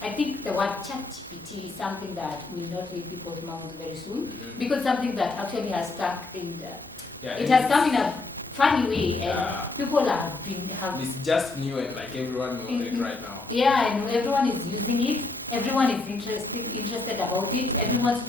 I think the word ChatGPT is something that will not leave people's mouths very soon, because something that actually has stuck in the, it has come in a funny way, and people have it's just new and like everyone knows it right now. Yeah, and everyone is using it. Everyone is interested about it. Everyone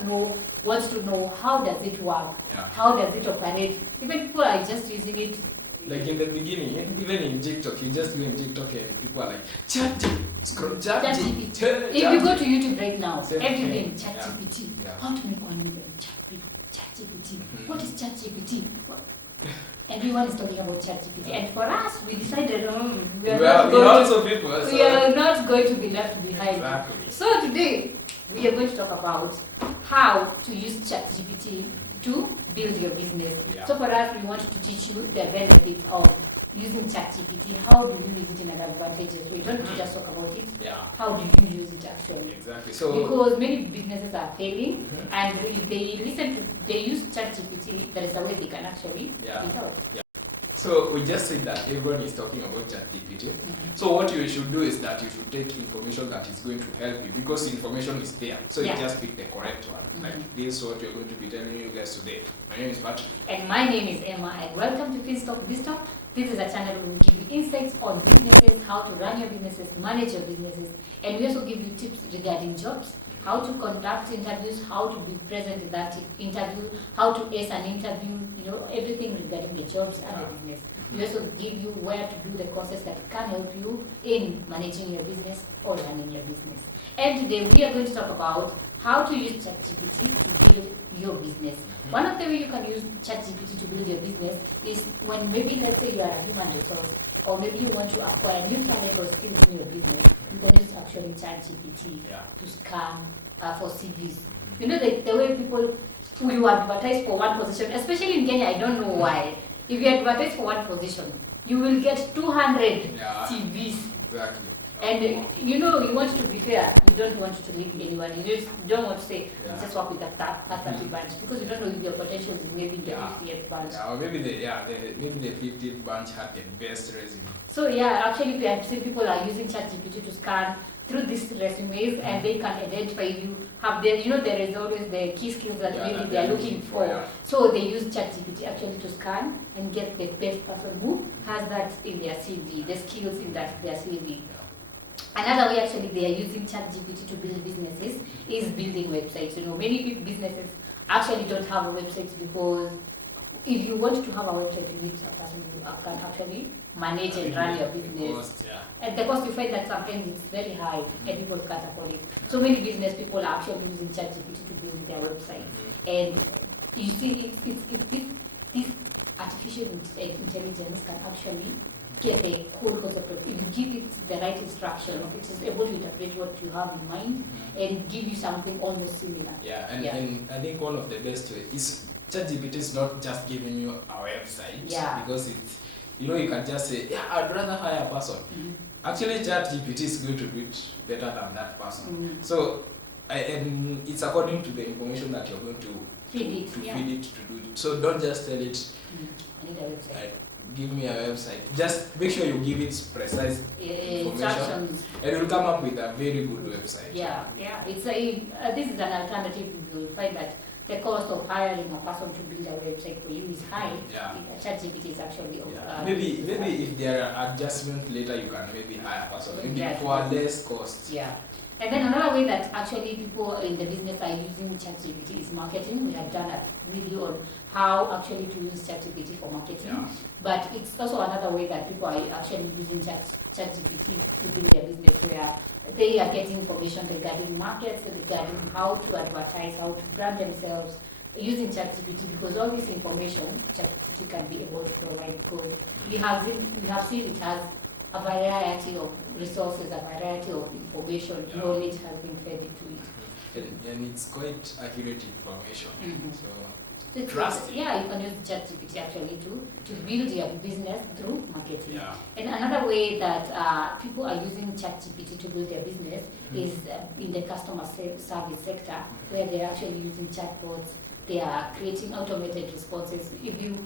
wants to know how does it work, how does it operate. Even people are just using it. Like in the beginning, even in TikTok, you just go in TikTok and people are like, ChatGPT. If you go to YouTube right now, everything ChatGPT. How to make 1 million? ChatGPT. What is ChatGPT? Everyone is talking about ChatGPT, and for us, we decided we are not going to be left behind. Exactly. So today, we are going to talk about how to use ChatGPT to build your business. So for us, we want to teach you the benefits of using ChatGPT. How do you use it in an advantageous way? Don't just talk about it. How do you use it actually? Exactly. So because many businesses are failing, and if they use ChatGPT, there is a way they can actually be helped. So we just said that everyone is talking about ChatGPT. So what you should do is that you should take information that is going to help you, because the information is there. So you just pick the correct one. Like this is what you're going to be telling you guys today. My name is Patrick. And my name is Emma, and welcome to Feedstock Wisdom. This is a channel where we give you insights on businesses, how to run your businesses, manage your businesses, and we also give you tips regarding jobs, how to conduct interviews, how to be present in that interview, how to ace an interview, everything regarding the jobs and the business. We also give you where to do the courses that can help you in managing your business or running your business. And today we are going to talk about how to use ChatGPT to build your business. One of the ways you can use ChatGPT to build your business is when maybe, let's say, you are a human resource, or maybe you want to acquire new talent or skills in your business. You can use actually ChatGPT to scan for CVs. The way people who advertise for one position, especially in Kenya, I don't know why. If you advertise for one position, you will get 200 CVs. Exactly. And you want to be fair. You don't want to leave anyone. You just don't want to say, just work with that 30 bunch, because you don't know if your potential is maybe the 50th bunch. Or maybe the 50th bunch had the best resume. So actually we have seen people are using ChatGPT to scan through these resumes, and they can identify you have there is always the key skills that maybe they are looking for. So they use ChatGPT actually to scan and get the best person who has that in their CV, the skills in their CV. Another way actually they are using ChatGPT to build businesses is building websites. Many businesses actually don't have a website, because if you want to have a website, you need a person who can actually manage and run your business. And the cost, you find that sometimes it's very high and people can't afford it. So many business people are actually using ChatGPT to build their websites. And you see, this artificial intelligence can actually get a cool concept of, if you give it the right instructions, it is able to interpret what you have in mind and give you something almost similar. And I think one of the best ways is ChatGPT is not just giving you a website, because it's, you can just say, I'd rather hire a person. Actually, ChatGPT is going to do it better than that person. So, and it's according to the information that you're going to feed it to do it. So don't just tell it, I need a website. Give me a website. Just make sure you give it precise information, and you'll come up with a very good website. It's this is an alternative. You will find that the cost of hiring a person to build a website for you is high. ChatGPT is actually maybe if there are adjustments later, you can maybe hire a person for less cost. And then another way that actually people in the business are using ChatGPT is marketing. We have done a video on how actually to use ChatGPT for marketing. But it's also another way that people are actually using ChatGPT to build their business, where they are getting information regarding markets, regarding how to advertise, how to brand themselves, using ChatGPT, because all this information ChatGPT can be able to provide. Because we have seen it has a variety of resources, a variety of information, knowledge has been fed into it. And it's quite accurate information. So trust. You can use ChatGPT actually to build your business through marketing. And another way that people are using ChatGPT to build their business is in the customer service sector, where they're actually using chatbots. They are creating automated responses. If you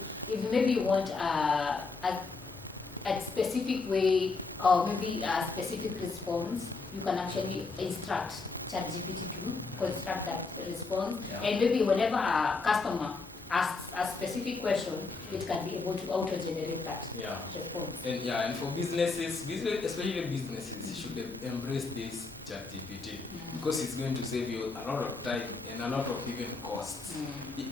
maybe want a specific way or maybe a specific response, you can actually instruct ChatGPT to construct that response. And maybe whenever a customer asks a specific question, it can be able to auto-generate that response. And for businesses, especially businesses, should embrace this ChatGPT because it's going to save you a lot of time and a lot of even costs.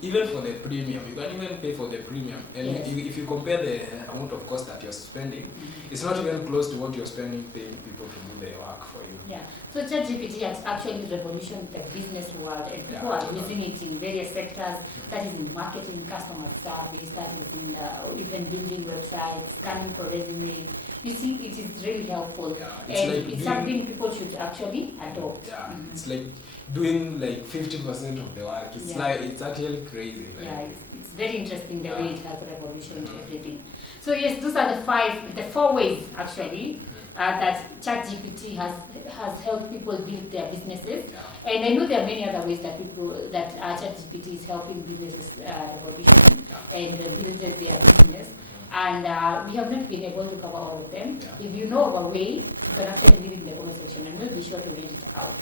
Even for the premium, you can even pay for the premium. And if you compare the amount of cost that you're spending, it's not even close to what you're spending paying people to do their work for you. Yeah. So ChatGPT has actually revolutionized the business world, and people are using it in various sectors. That is in marketing, customer service, that is in even building websites, scanning for resume. You see, it is really helpful, it's something people should actually adopt. It's like doing like 50% of the work. It's like it's actually crazy. It's very interesting the way it has revolutionized everything. So yes, those are the four ways actually that ChatGPT has helped people build their businesses. And I know there are many other ways that ChatGPT is helping businesses revolution and build their business. And we have not been able to cover all of them. If you know of a way, you can actually leave it in the comment section and we'll be sure to read it out.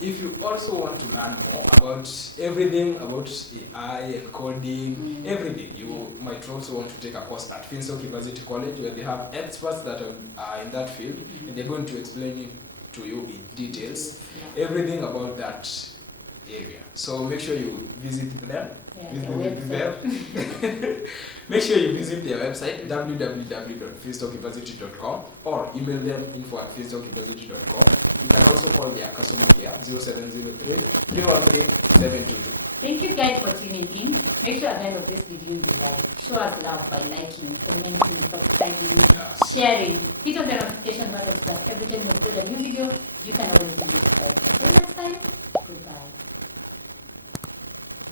If you also want to learn more about everything about AI and coding, everything, you might also want to take a course at Finstock University College where they have experts that are in that field and they're going to explain it to you in details, everything about that area. So make sure you visit them. Make sure you visit their website www.finstockuniversity.com or email them info@finstockuniversity.com. You can also call their customer care 0703 313 722. Thank you guys for tuning in. Make sure at the end of this video you like. Show us love by liking, commenting, subscribing, sharing. Hit on the notification button so that every time we upload a new video, you can always be notified.